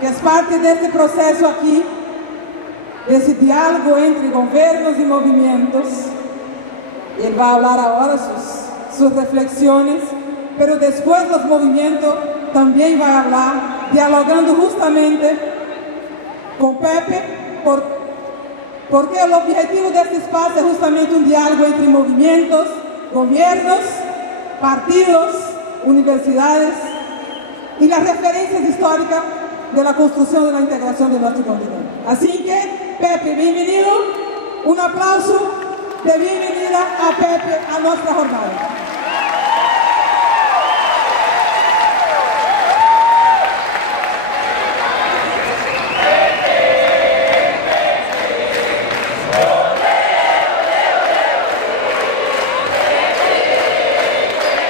que es parte de este proceso aquí, de ese diálogo entre gobiernos y movimientos. Él va a hablar ahora sus reflexiones, pero después los movimientos también va a hablar, dialogando justamente con Pepe, porque el objetivo de este espacio es justamente un diálogo entre movimientos, gobiernos, partidos, universidades y las referencias históricas de la construcción de la integración de nuestro continente. Así que, Pepe, bienvenido. Un aplauso de bienvenida a Pepe a nuestra jornada.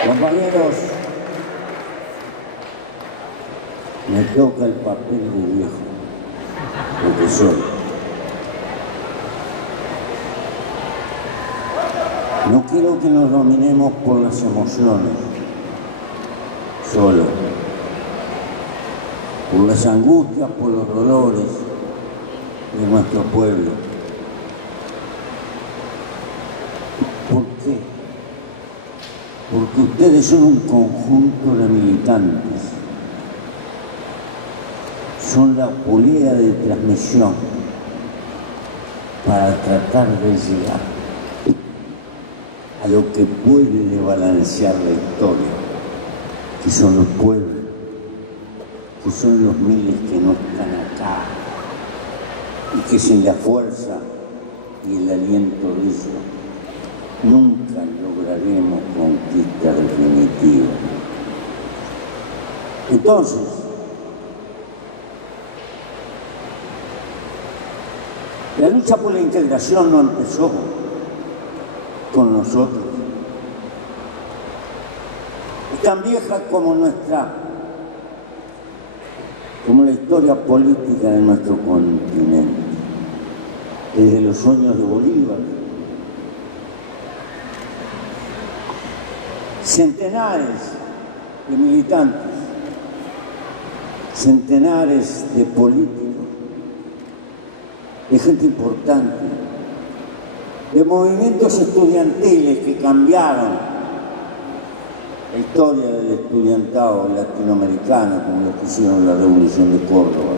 Compañeros, me toca el papel de viejo, lo que soy. No quiero que nos dominemos por las emociones, solo, por las angustias, por los dolores de nuestro pueblo. ¿Por qué? Porque ustedes son un conjunto de militantes, son la polea de transmisión para tratar de llegar a lo que puede desbalancear la historia, que son los pueblos, que son los miles que no están acá, y que sin la fuerza y el aliento de ellos nunca lograremos conquista definitiva. Entonces, la lucha por la integración no empezó con nosotros. Es tan vieja como la historia política de nuestro continente, desde los sueños de Bolívar. Centenares de militantes, centenares de políticos, de gente importante, de movimientos estudiantiles que cambiaron la historia del estudiantado latinoamericano, como lo que hicieron la Revolución de Córdoba.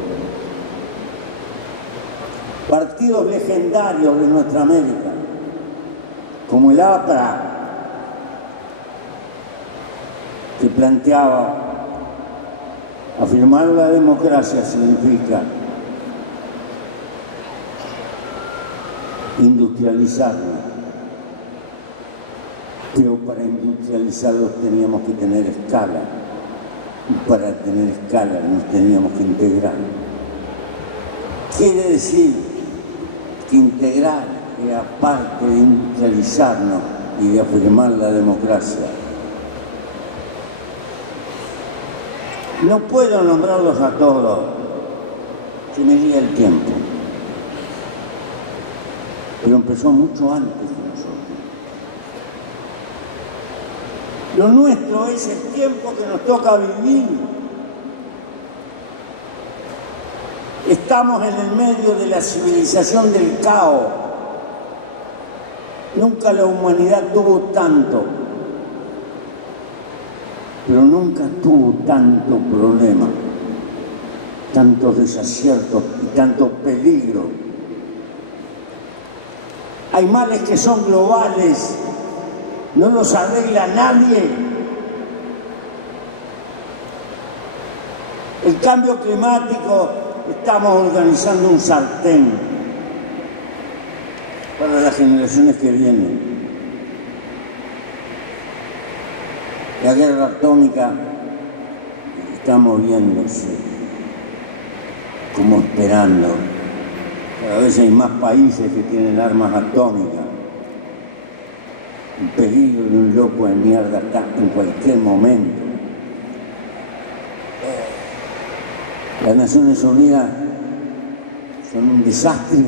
Partidos legendarios de nuestra América, como el APRA, que planteaba afirmar la democracia significa industrializarla, pero para industrializarlos teníamos que tener escala, y para tener escala nos teníamos que integrar. Quiere decir que integrar, que aparte de industrializarnos y de afirmar la democracia, no puedo nombrarlos a todos, se me iría el tiempo. Pero empezó mucho antes que nosotros. Lo nuestro es el tiempo que nos toca vivir. Estamos en el medio de la civilización del caos. Nunca la humanidad tuvo tanto, pero nunca tuvo tanto problema, tantos desaciertos y tanto peligro. Hay males que son globales, no los arregla nadie. El cambio climático, estamos organizando un sartén para las generaciones que vienen. La guerra atómica está moviéndose, como esperando. Cada vez hay más países que tienen armas atómicas. El peligro de un loco de mierda está en cualquier momento. Las Naciones Unidas son un desastre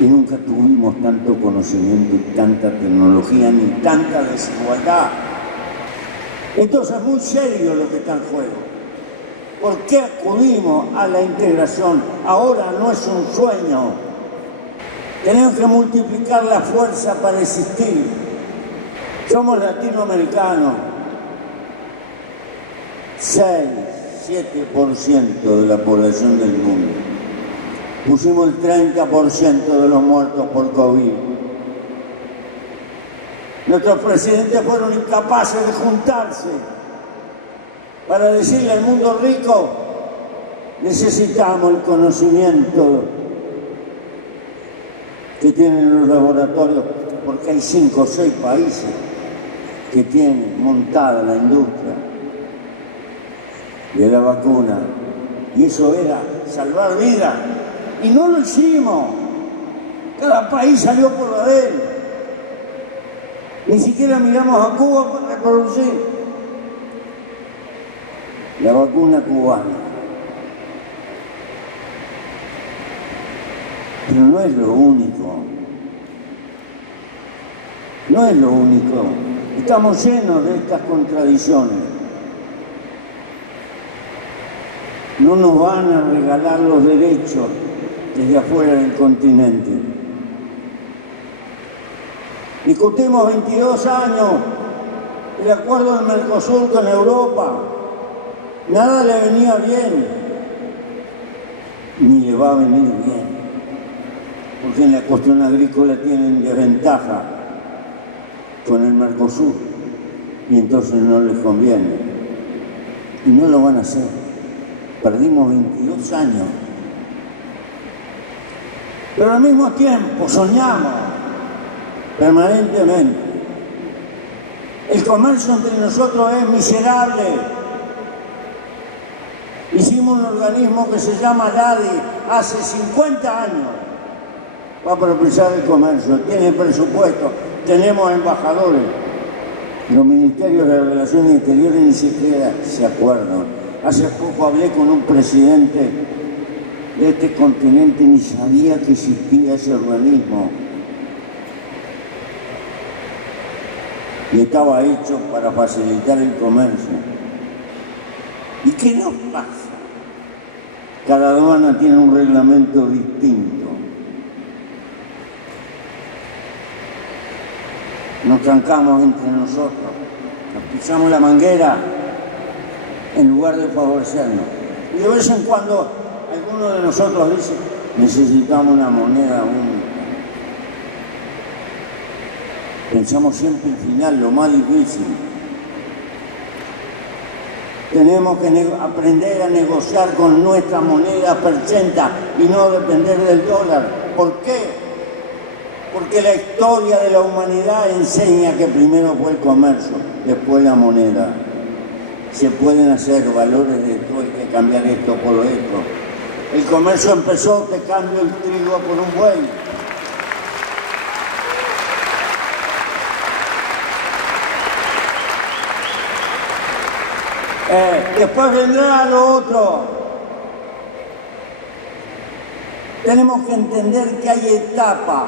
y nunca tuvimos tanto conocimiento y tanta tecnología ni tanta desigualdad. Entonces es muy serio lo que está en juego. ¿Por qué acudimos a la integración? Ahora no es un sueño. Tenemos que multiplicar la fuerza para existir. Somos latinoamericanos. 6-7% de la población del mundo. Pusimos el 30% de los muertos por COVID. Nuestros presidentes fueron incapaces de juntarse para decirle al mundo rico: necesitamos el conocimiento que tienen los laboratorios, porque hay 5 o 6 países que tienen montada la industria de la vacuna, y eso era salvar vidas, y no lo hicimos. Cada país salió por la de él. Ni siquiera miramos a Cuba para producir la vacuna cubana. Pero no es lo único. No es lo único. Estamos llenos de estas contradicciones. No nos van a regalar los derechos desde afuera del continente. Discutimos 22 años el acuerdo del Mercosur con Europa. Nada le venía bien, ni le va a venir bien, porque en la cuestión agrícola tienen desventaja con el Mercosur y entonces no les conviene. Y no lo van a hacer. Perdimos 22 años. Pero al mismo tiempo soñamos permanentemente. El comercio entre nosotros es miserable. Hicimos un organismo que se llama LADI hace 50 años para propiciar el comercio. Tiene presupuesto, tenemos embajadores. Los ministerios de Relaciones Exteriores ni siquiera se acuerdan. Hace poco hablé con un presidente de este continente, ni sabía que existía ese organismo. Y estaba hecho para facilitar el comercio. ¿Y qué nos pasa? Cada aduana tiene un reglamento distinto. Nos trancamos entre nosotros, nos pisamos la manguera en lugar de favorecernos. Y de vez en cuando alguno de nosotros dice: necesitamos una moneda única. Pensamos siempre el final, lo más difícil. Tenemos que aprender a negociar con nuestra moneda perchenta y no depender del dólar. ¿Por qué? Porque la historia de la humanidad enseña que primero fue el comercio, después la moneda. Se pueden hacer valores de esto, hay que cambiar esto por esto. El comercio empezó, te cambio el trigo por un buey. Después vendrá lo otro. Tenemos que entender que hay etapas,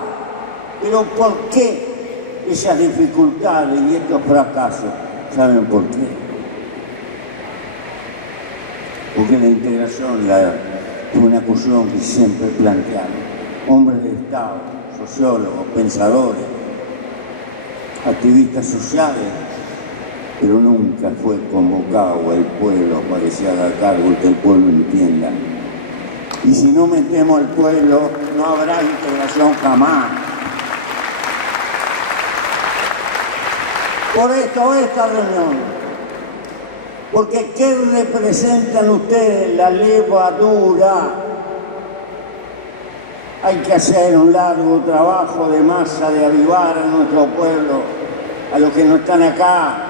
pero ¿por qué esas dificultades y estos fracasos? ¿Saben por qué? Porque la integración fue una cuestión que siempre plantearon hombres de Estado, sociólogos, pensadores, activistas sociales, pero nunca fue convocado al pueblo para que se haga cargo y que el pueblo entienda. Y si no metemos al pueblo, no habrá integración jamás. Por esto esta reunión, porque ¿qué representan ustedes? La levadura. Hay que hacer un largo trabajo de masa, de avivar a nuestro pueblo, a los que no están acá,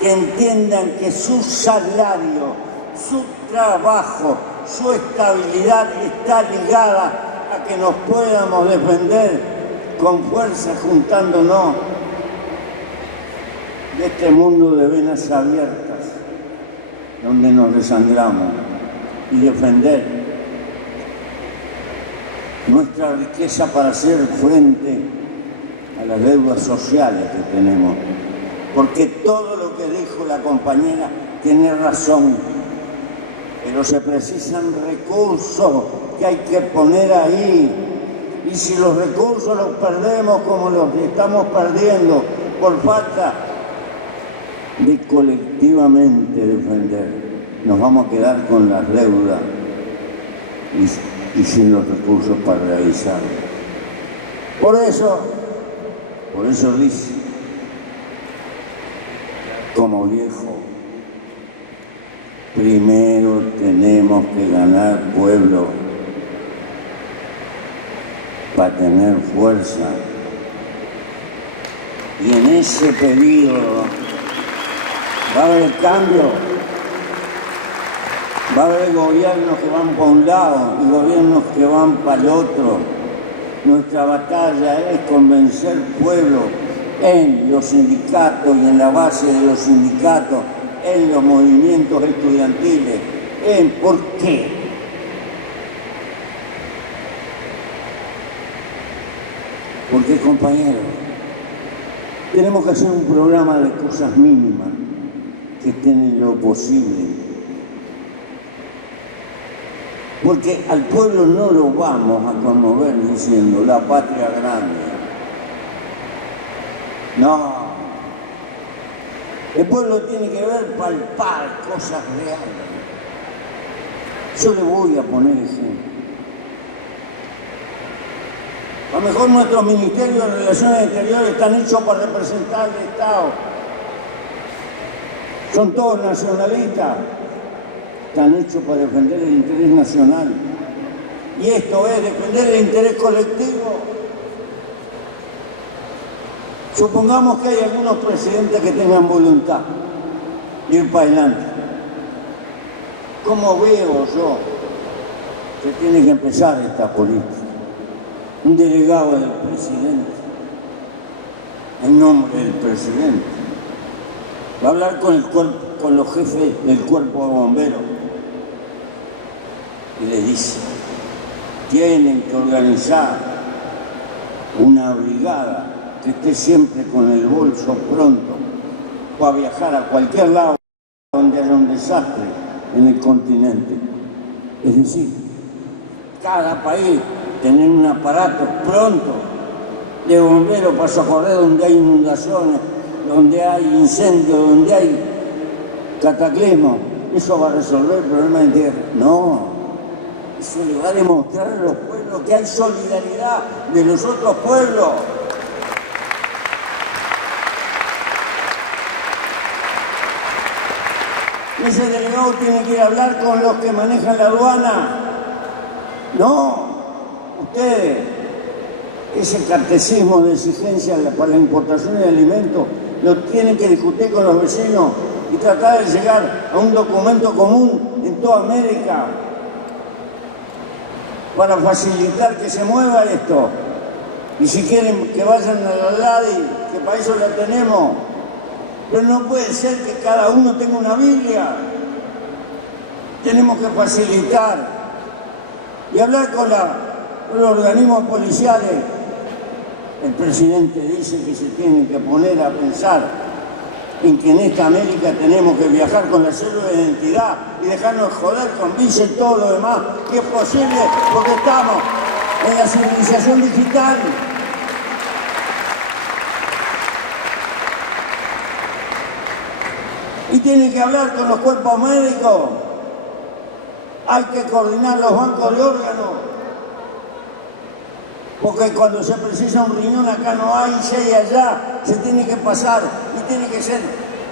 que entiendan que su salario, su trabajo, su estabilidad está ligada a que nos podamos defender con fuerza juntándonos de este mundo de venas abiertas, donde nos desangramos, y defender nuestra riqueza para hacer frente a las deudas sociales que tenemos. Porque todo lo que dijo la compañera tiene razón. pero se precisan recursos que hay que poner ahí. Y si los recursos los perdemos como los estamos perdiendo por falta de colectivamente defender, nos vamos a quedar con las deudas y sin los recursos para realizarlo. Por eso dice, como viejo, primero tenemos que ganar pueblo para tener fuerza. Y en ese periodo va a haber cambio, va a haber gobiernos que van para un lado y gobiernos que van para el otro. Nuestra batalla es convencer al pueblo en los sindicatos y en la base de los sindicatos, en los movimientos estudiantiles, en por qué. Porque, compañeros, tenemos que hacer un programa de cosas mínimas que estén en lo posible. Porque al pueblo no lo vamos a conmover diciendo la patria grande. No. El pueblo tiene que ver, palpar cosas reales. Yo le voy a poner ejemplo. A lo mejor nuestros ministerios de Relaciones Exteriores están hechos para representar al Estado. Son todos nacionalistas. Están hechos para defender el interés nacional. Y esto es defender el interés colectivo. Supongamos que hay algunos presidentes que tengan voluntad de ir para adelante. ¿Cómo veo yo que tiene que empezar esta política? Un delegado del presidente, en nombre del presidente, va a hablar con los jefes del cuerpo de bomberos y les dice, tienen que organizar una brigada que esté siempre con el bolso pronto para viajar a cualquier lado donde haya un desastre en el continente. Es decir, cada país tener un aparato pronto de bomberos para socorrer donde hay inundaciones, donde hay incendios, donde hay cataclismos. ¿Eso va a resolver el problema del tierra? No. Eso le va a demostrar a los pueblos que hay solidaridad de los otros pueblos. Ese delegado tiene que ir a hablar con los que manejan la aduana. No. Ustedes, ese catecismo de exigencia para la importación de alimentos, lo tienen que discutir con los vecinos y tratar de llegar a un documento común en toda América para facilitar que se mueva esto. Y si quieren que vayan a la LADI, que para eso la tenemos, pero no puede ser que cada uno tenga una Biblia. Tenemos que facilitar y hablar con los organismos policiales. El presidente dice que se tienen que poner a pensar en que en esta América tenemos que viajar con la cédula de identidad y dejarnos joder con visa y todo lo demás, que es posible porque estamos en la civilización digital. Y tienen que hablar con los cuerpos médicos. Hay que coordinar los bancos de órganos. Porque cuando se precisa un riñón acá no hay, si hay allá, se tiene que pasar y tiene que ser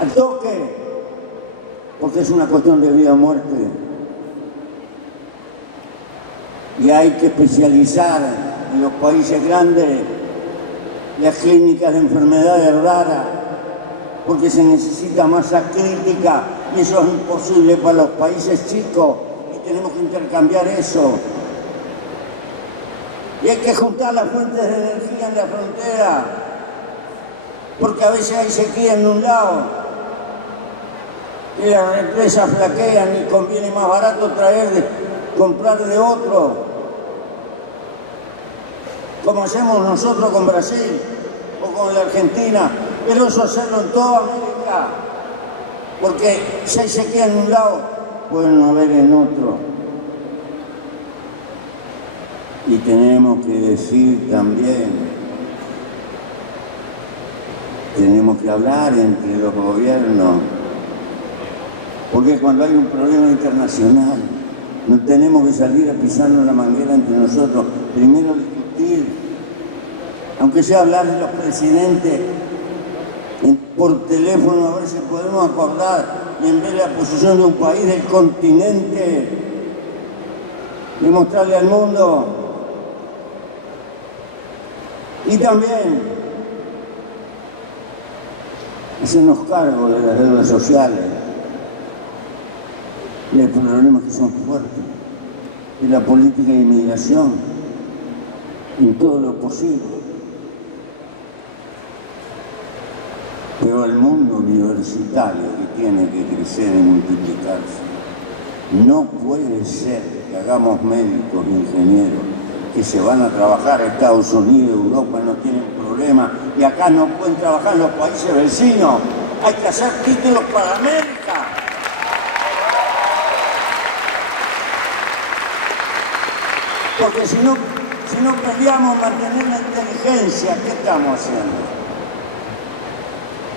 al toque, porque es una cuestión de vida o muerte. Y hay que especializar en los países grandes las clínicas de enfermedades raras, porque se necesita masa crítica y eso es imposible para los países chicos y tenemos que intercambiar eso. Y hay que juntar las fuentes de energía en la frontera, porque a veces hay sequía en un lado y las empresas flaquean y conviene más barato comprar de otro, como hacemos nosotros con Brasil o con la Argentina, pero eso hacerlo en toda América, porque si hay sequía en un lado, puede no haber en otro. Y tenemos que decir también, tenemos que hablar entre los gobiernos, porque cuando hay un problema internacional, no tenemos que salir a pisarnos la manguera entre nosotros, primero discutir, aunque sea hablar de los presidentes por teléfono, a ver si podemos acordar, y en vez de la posición de un país del continente, demostrarle al mundo. Y también hacernos cargo de las deudas sociales, de los problemas que son fuertes, de la política de inmigración, en todo lo posible. Pero el mundo universitario que tiene que crecer y multiplicarse, no puede ser que hagamos médicos, ingenieros, que se van a trabajar a Estados Unidos, Europa, no tienen problema, y acá no pueden trabajar en los países vecinos. Hay que hacer títulos para América. Porque si no peleamos mantener la inteligencia, ¿qué estamos haciendo?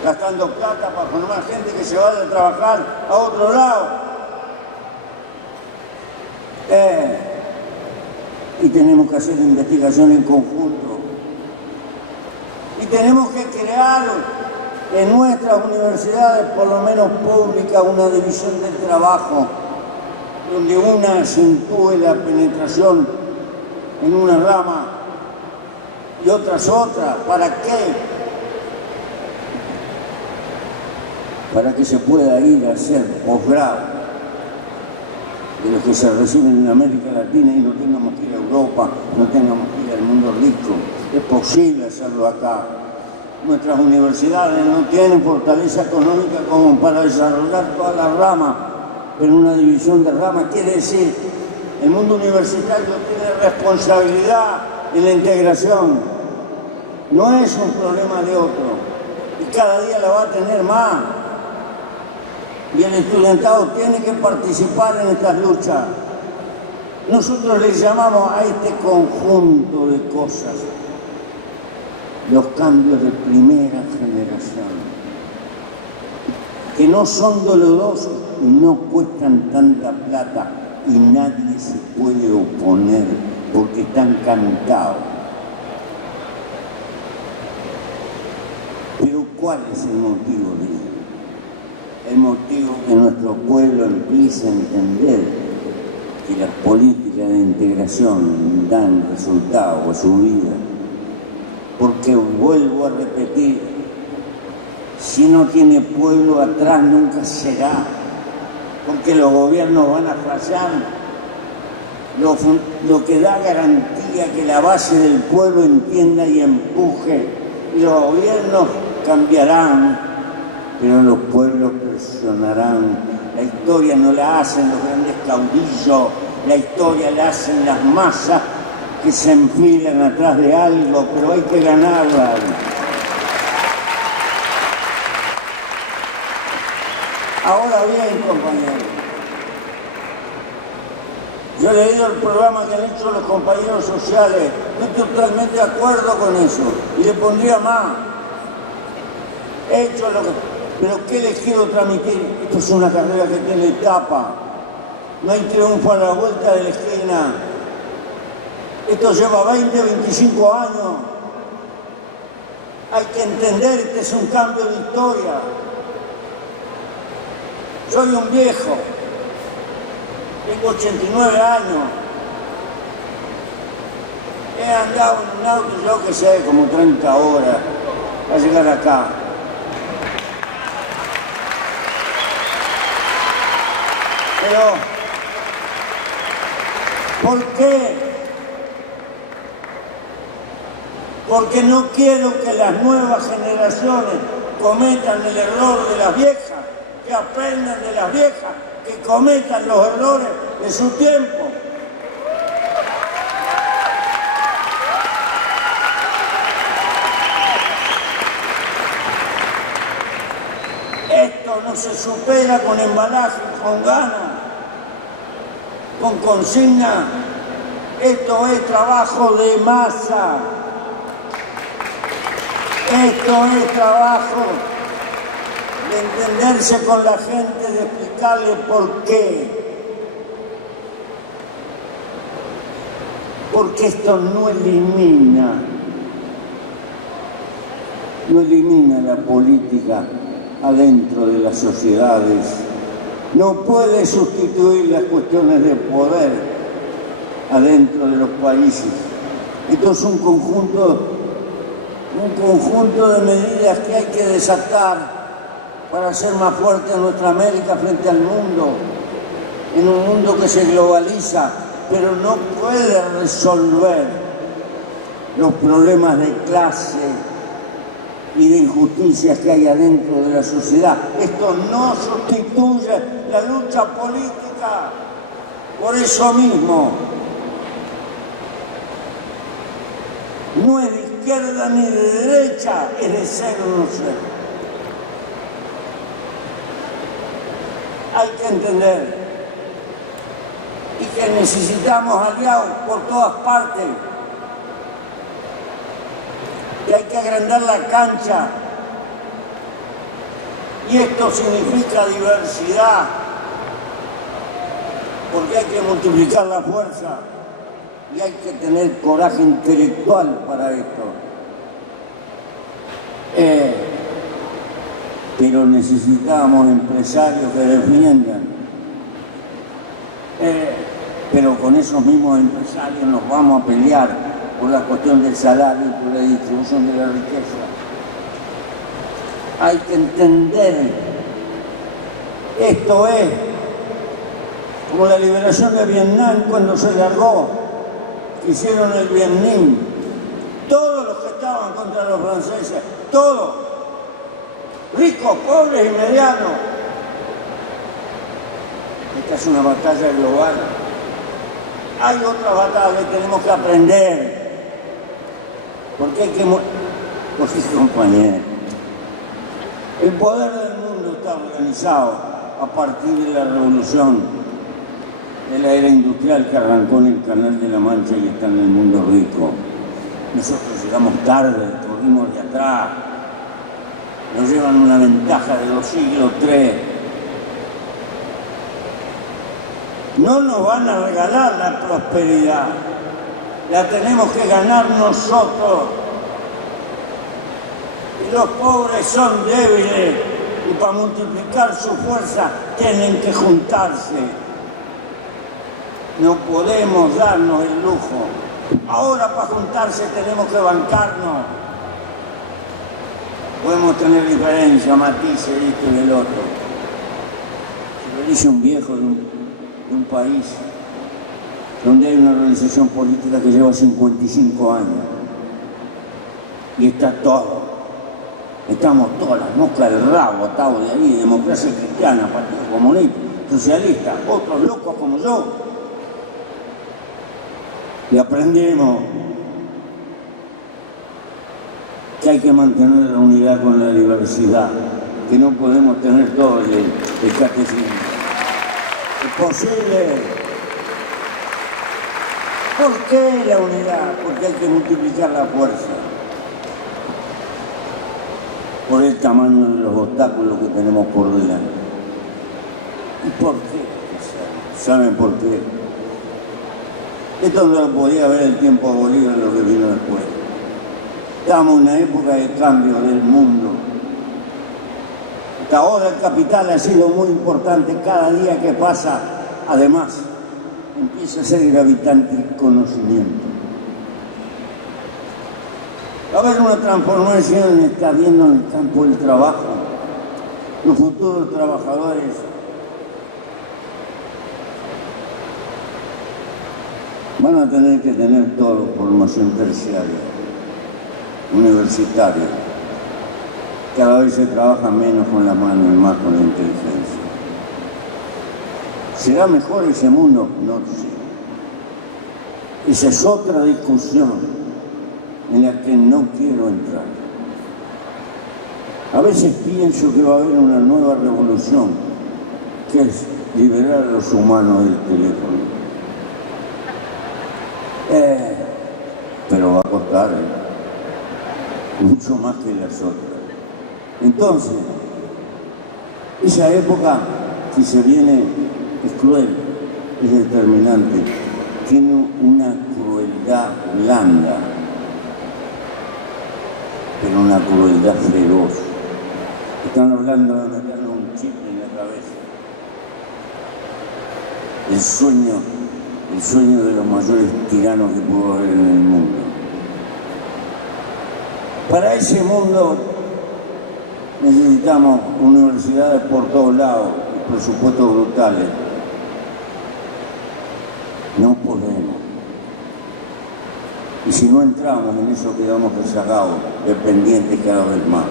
Gastando plata para formar gente que se vaya a trabajar a otro lado. Y tenemos que hacer investigación en conjunto. Y tenemos que crear en nuestras universidades, por lo menos públicas, una división del trabajo, donde una acentúe la penetración en una rama y otras otra. ¿Para qué? Para que se pueda ir a hacer posgrado de los que se reciben en América Latina y no tengamos que ir a Europa, no tengamos que ir al mundo rico. Es posible hacerlo acá. Nuestras universidades no tienen fortaleza económica como para desarrollar todas las ramas, pero una división de ramas quiere decir, el mundo universitario tiene responsabilidad en la integración. No es un problema de otro, y cada día la va a tener más. Y el estudiantado tiene que participar en estas luchas. Nosotros le llamamos a este conjunto de cosas los cambios de primera generación, que no son dolorosos y no cuestan tanta plata y nadie se puede oponer porque están cantados. Pero ¿cuál es el motivo de ello? El motivo que nuestro pueblo empiece a entender que las políticas de integración dan resultado a su vida. Porque vuelvo a repetir, si no tiene pueblo atrás nunca será, porque los gobiernos van a fallar. Lo que da garantía que la base del pueblo entienda y empuje, y los gobiernos cambiarán, pero los pueblos presionarán. La historia no la hacen los grandes caudillos, la historia la hacen las masas que se enfilan atrás de algo, pero hay que ganarla. Ahora bien, compañeros, yo he leído el programa que han hecho los compañeros sociales, estoy totalmente de acuerdo con eso, y le pondría más. He hecho lo que... Pero ¿qué les quiero transmitir? Esto es una carrera que tiene etapa. No hay triunfo a la vuelta de la esquina. Esto lleva 20, 25 años. Hay que entender que es un cambio de historia. Soy un viejo. Tengo 89 años. He andado en un auto, yo que sé, como 30 horas para llegar acá. Pero, ¿por qué? Porque no quiero que las nuevas generaciones cometan el error de las viejas, que aprendan de las viejas, que cometan los errores de su tiempo. Esto no se supera con embalaje, con ganas. con consigna. Esto es trabajo de masa. Esto es trabajo de entenderse con la gente, de explicarle por qué. Porque esto no elimina la política adentro de las sociedades. No puede sustituir las cuestiones de poder adentro de los países. Esto es un conjunto de medidas que hay que desatar para hacer más fuerte a nuestra América frente al mundo, en un mundo que se globaliza, pero no puede resolver los problemas de clase y de injusticias que hay adentro de la sociedad. Esto no sustituye la lucha política. Por eso mismo, no es de izquierda ni de derecha, es de ser o no ser. Hay que entender y que necesitamos aliados por todas partes, y hay que agrandar la cancha, y esto significa diversidad, porque hay que multiplicar la fuerza y hay que tener coraje intelectual para esto. Pero necesitamos empresarios que defiendan. Pero con esos mismos empresarios nos vamos a pelear por la cuestión del salario y por la distribución de la riqueza. Hay que entender, esto es como la liberación de Vietnam cuando se largó, hicieron el Vietnam. Todos los que estaban contra los franceses, todos, ricos, pobres y medianos. Esta es una batalla global. Hay otras batallas que tenemos que aprender. Porque hay que... Pues compañeros, el poder del mundo está organizado a partir de la revolución de la era industrial que arrancó en el Canal de la Mancha y está en el mundo rico. Nosotros llegamos tarde, corrimos de atrás. Nos llevan una ventaja de los siglos III. No nos van a regalar la prosperidad, la tenemos que ganar nosotros. Y los pobres son débiles y para multiplicar su fuerza tienen que juntarse. No podemos darnos el lujo. Ahora para juntarse tenemos que bancarnos. Podemos tener diferencias, matices, esto y el otro. Se lo dice un viejo de un país donde hay una organización política que lleva 55 años y está todo. Estamos todas las moscas del rabo, atados de ahí, democracia cristiana, partido comunista, socialista, otros locos como yo. Y aprendimos que hay que mantener la unidad con la diversidad, que no podemos tener todo el catecismo. Es posible. ¿Por qué la unidad? Porque hay que multiplicar la fuerza. Por el tamaño de los obstáculos que tenemos por delante. ¿Y por qué? ¿Saben por qué? Esto no lo podía ver el tiempo a Bolívar, lo que vino después. Estamos en una época de cambio del mundo. Hasta ahora el capital ha sido muy importante. Cada día que pasa, además, empieza a ser gravitante el conocimiento. Va a haber una transformación, está viendo en el campo del trabajo. Los futuros trabajadores van a tener que tener todo formación terciaria, universitaria. Cada vez se trabaja menos con la mano y más con la inteligencia. ¿Será mejor ese mundo? No lo sé. Esa es otra discusión en la que no quiero entrar. A veces pienso que va a haber una nueva revolución, que es liberar a los humanos del teléfono. Pero va a costar mucho más que las otras. Entonces, esa época que se viene es cruel, es determinante, tiene una crueldad blanda, pero una crueldad feroz. Están hablando de meterle un chip en la cabeza. El sueño de los mayores tiranos que pudo haber en el mundo. Para ese mundo necesitamos universidades por todos lados, presupuestos brutales. No podemos. Y si no entramos en eso, quedamos rezagados, dependientes cada vez más.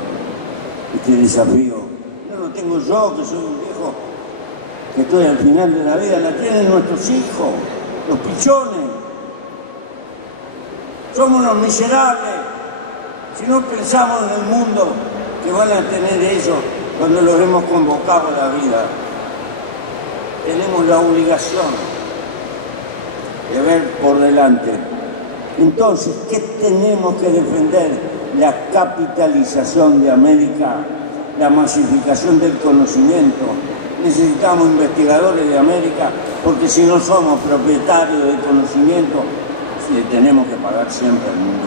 Este desafío no lo tengo yo, que soy un viejo, que estoy al final de la vida, la tienen nuestros hijos, los pichones. Somos los miserables. Si no pensamos en el mundo que van a tener ellos cuando los hemos convocado a la vida, tenemos la obligación de ver por delante. Entonces, ¿qué tenemos que defender? La capitalización de América, la masificación del conocimiento. Necesitamos investigadores de América, porque si no somos propietarios del conocimiento, le tenemos que pagar siempre al mundo.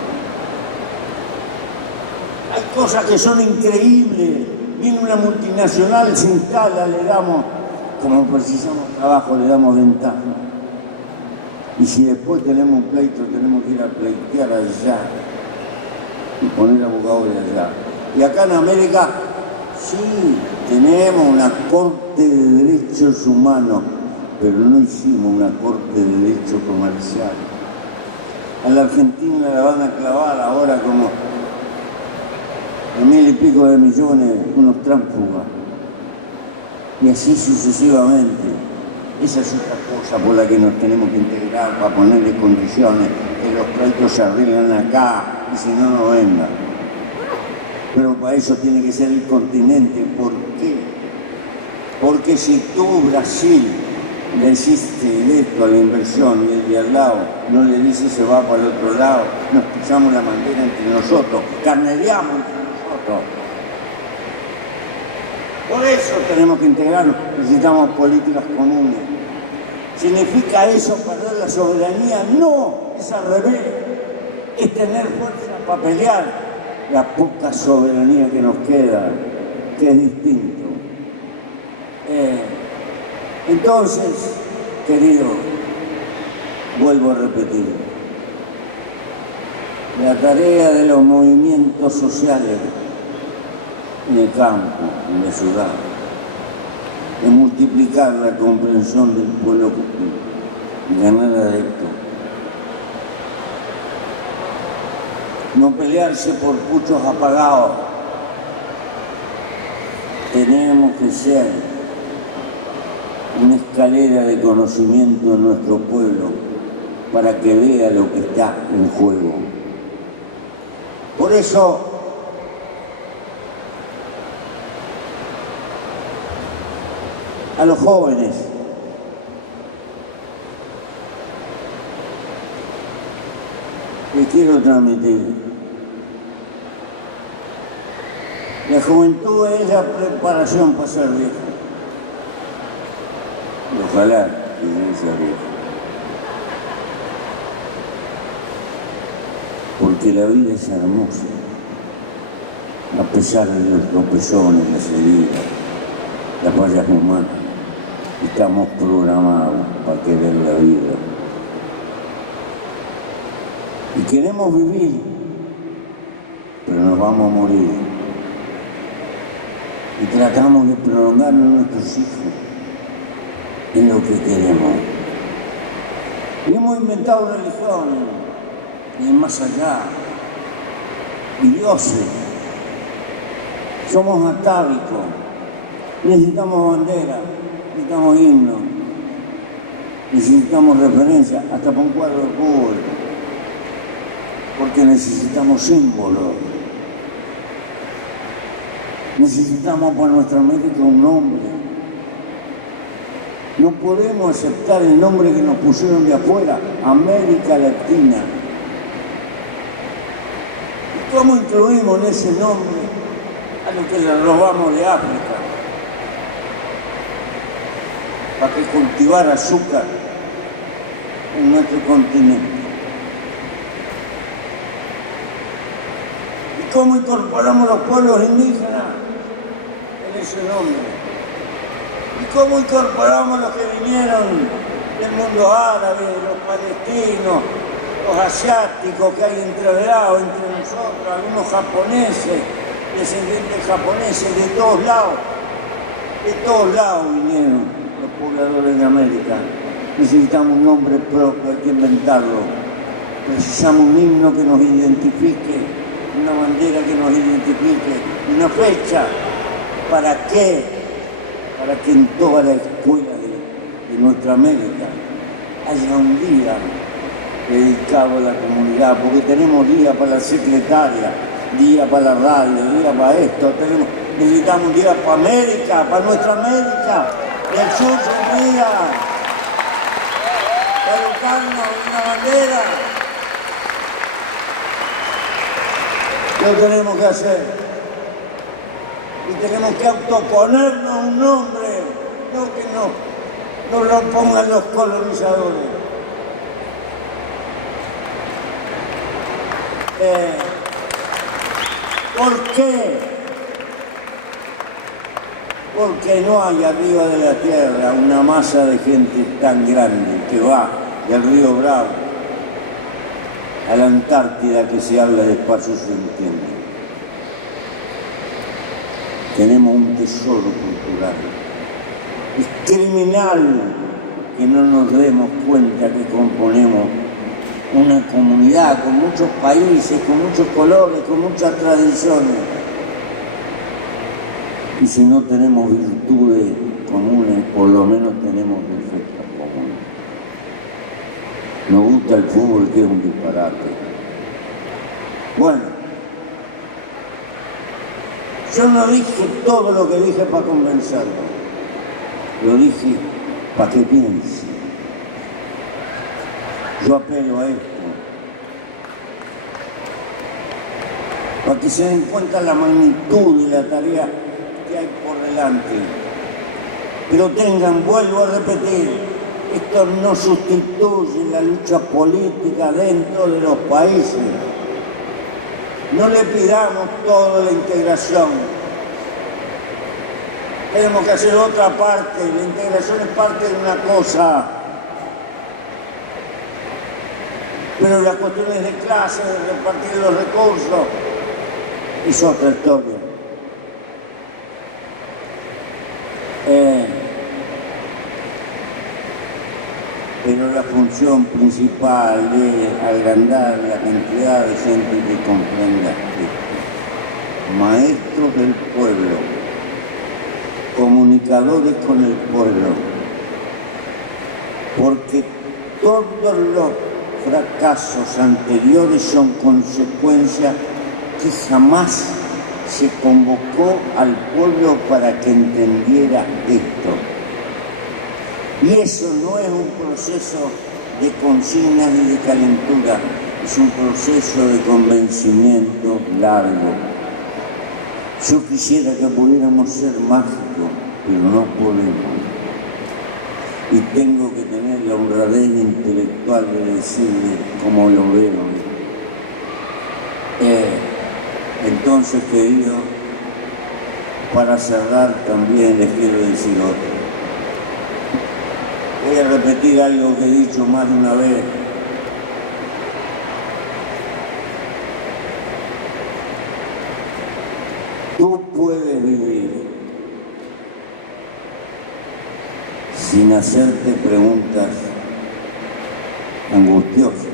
Hay cosas que son increíbles. Viene una multinacional, se instala, le damos, como precisamos trabajo, le damos ventaja. Y si después tenemos un pleito, tenemos que ir a pleitear allá y poner abogados de allá. Y acá en América, sí, tenemos una Corte de Derechos Humanos, pero no hicimos una Corte de Derecho Comercial. A la Argentina la van a clavar ahora como 1.000 y pico de millones, unos tránsfugas. Y así sucesivamente. Esa es otra cosa por la que nos tenemos que integrar, para ponerle condiciones, que los pleitos se arreglan acá, y si no, no vengan. Pero para eso tiene que ser el continente. ¿Por qué? Porque si tú, Brasil, le hiciste esto a la inversión y el de al lado no le dice se va para el otro lado, nos pisamos la bandera entre nosotros, carnereamos entre nosotros. Por eso tenemos que integrarnos, necesitamos políticas comunes. ¿Significa eso perder la soberanía? No, es al revés. Es tener fuerza para pelear la poca soberanía que nos queda, que es distinto. Entonces, querido, vuelvo a repetir, la tarea de los movimientos sociales en el campo, en la ciudad, de multiplicar la comprensión del pueblo y ganar adeptos. No pelearse por puchos apagados. Tenemos que ser una escalera de conocimiento en nuestro pueblo para que vea lo que está en juego. Por eso, a los jóvenes, les quiero transmitir: la juventud es la preparación para ser viejo. Y ojalá que llegue a ser viejo. Porque la vida es hermosa, a pesar de los tropezones, las heridas, las fallas humanas. Estamos programados para querer la vida. Y queremos vivir, pero nos vamos a morir. Y tratamos de prolongar a nuestros hijos en lo que queremos. Y hemos inventado religiones, y más allá, y dioses. Somos atávicos, necesitamos bandera, necesitamos himnos, necesitamos referencia, hasta para un cuadro de fútbol, porque necesitamos símbolos. Necesitamos para nuestra América un nombre. No podemos aceptar el nombre que nos pusieron de afuera, América Latina. ¿Y cómo incluimos en ese nombre a lo que le robamos de África? Para que cultivar azúcar en nuestro continente. ¿Y cómo incorporamos los pueblos indígenas en ese nombre? ¿Y cómo incorporamos los que vinieron del mundo árabe, los palestinos, los asiáticos que hay entreverados entre nosotros, algunos japoneses, descendientes japoneses de todos lados vinieron los pobladores de América? Necesitamos un nombre propio, hay que inventarlo. Precisamos un himno que nos identifique, una bandera que nos identifique, una fecha. ¿Para qué? Para que en toda la escuela de nuestra América haya un día dedicado a la comunidad, porque tenemos día para la secretaria, día para la radio, día para esto, necesitamos un día para América, para nuestra América, del sur un día, para educarnos una bandera. Lo tenemos que hacer. Y tenemos que autoponernos un nombre, no que no lo pongan los colonizadores. ¿Por qué? Porque no hay arriba de la tierra una masa de gente tan grande que va del río Bravo a la Antártida, que se habla de espacios se entiende. Tenemos un tesoro cultural. Es criminal que no nos demos cuenta que componemos una comunidad con muchos países, con muchos colores, con muchas tradiciones. Y si no tenemos virtudes comunes, por lo menos tenemos defectos comunes. Nos gusta el fútbol, que es un disparate. Bueno, yo no dije todo lo que dije para convencerlo, lo dije para que piense. Yo apelo a esto, para que se den cuenta la magnitud de la tarea que hay por delante. Pero vuelvo a repetir, esto no sustituye la lucha política dentro de los países. No le pidamos toda la integración. Tenemos que hacer otra parte. La integración es parte de una cosa. Pero las cuestiones de clase, de repartir los recursos, es otra historia. Pero la función principal es agrandar la cantidad de gente que comprenda esto. Maestros del pueblo, comunicadores con el pueblo, porque todos los fracasos anteriores son consecuencia que jamás se convocó al pueblo para que entendiera esto. Y eso no es un proceso de consignas ni de calentura, es un proceso de convencimiento largo. Yo quisiera que pudiéramos ser mágicos, pero no podemos. Y tengo que tener la honradez intelectual de decirle cómo lo veo. Entonces, querido, para cerrar también les quiero decir otro. Voy a repetir algo que he dicho más de una vez. Tú puedes vivir sin hacerte preguntas angustiosas.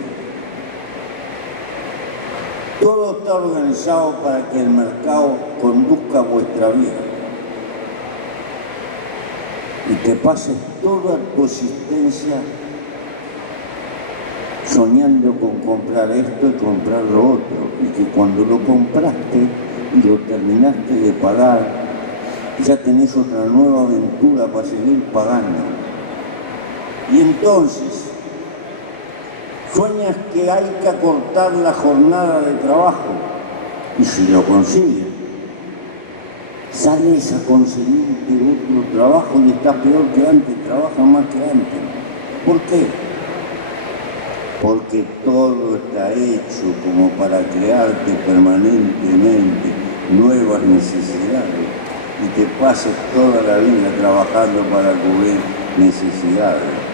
Todo está organizado para que el mercado conduzca vuestra vida y te pases toda tu existencia soñando con comprar esto y comprar lo otro, y que cuando lo compraste y lo terminaste de pagar, ya tenés otra nueva aventura para seguir pagando. Y entonces, sueñas que hay que acortar la jornada de trabajo, y si lo consigues, sales a conseguirte otro trabajo y estás peor que antes, trabajas más que antes. ¿Por qué? Porque todo está hecho como para crearte permanentemente nuevas necesidades y te pases toda la vida trabajando para cubrir necesidades.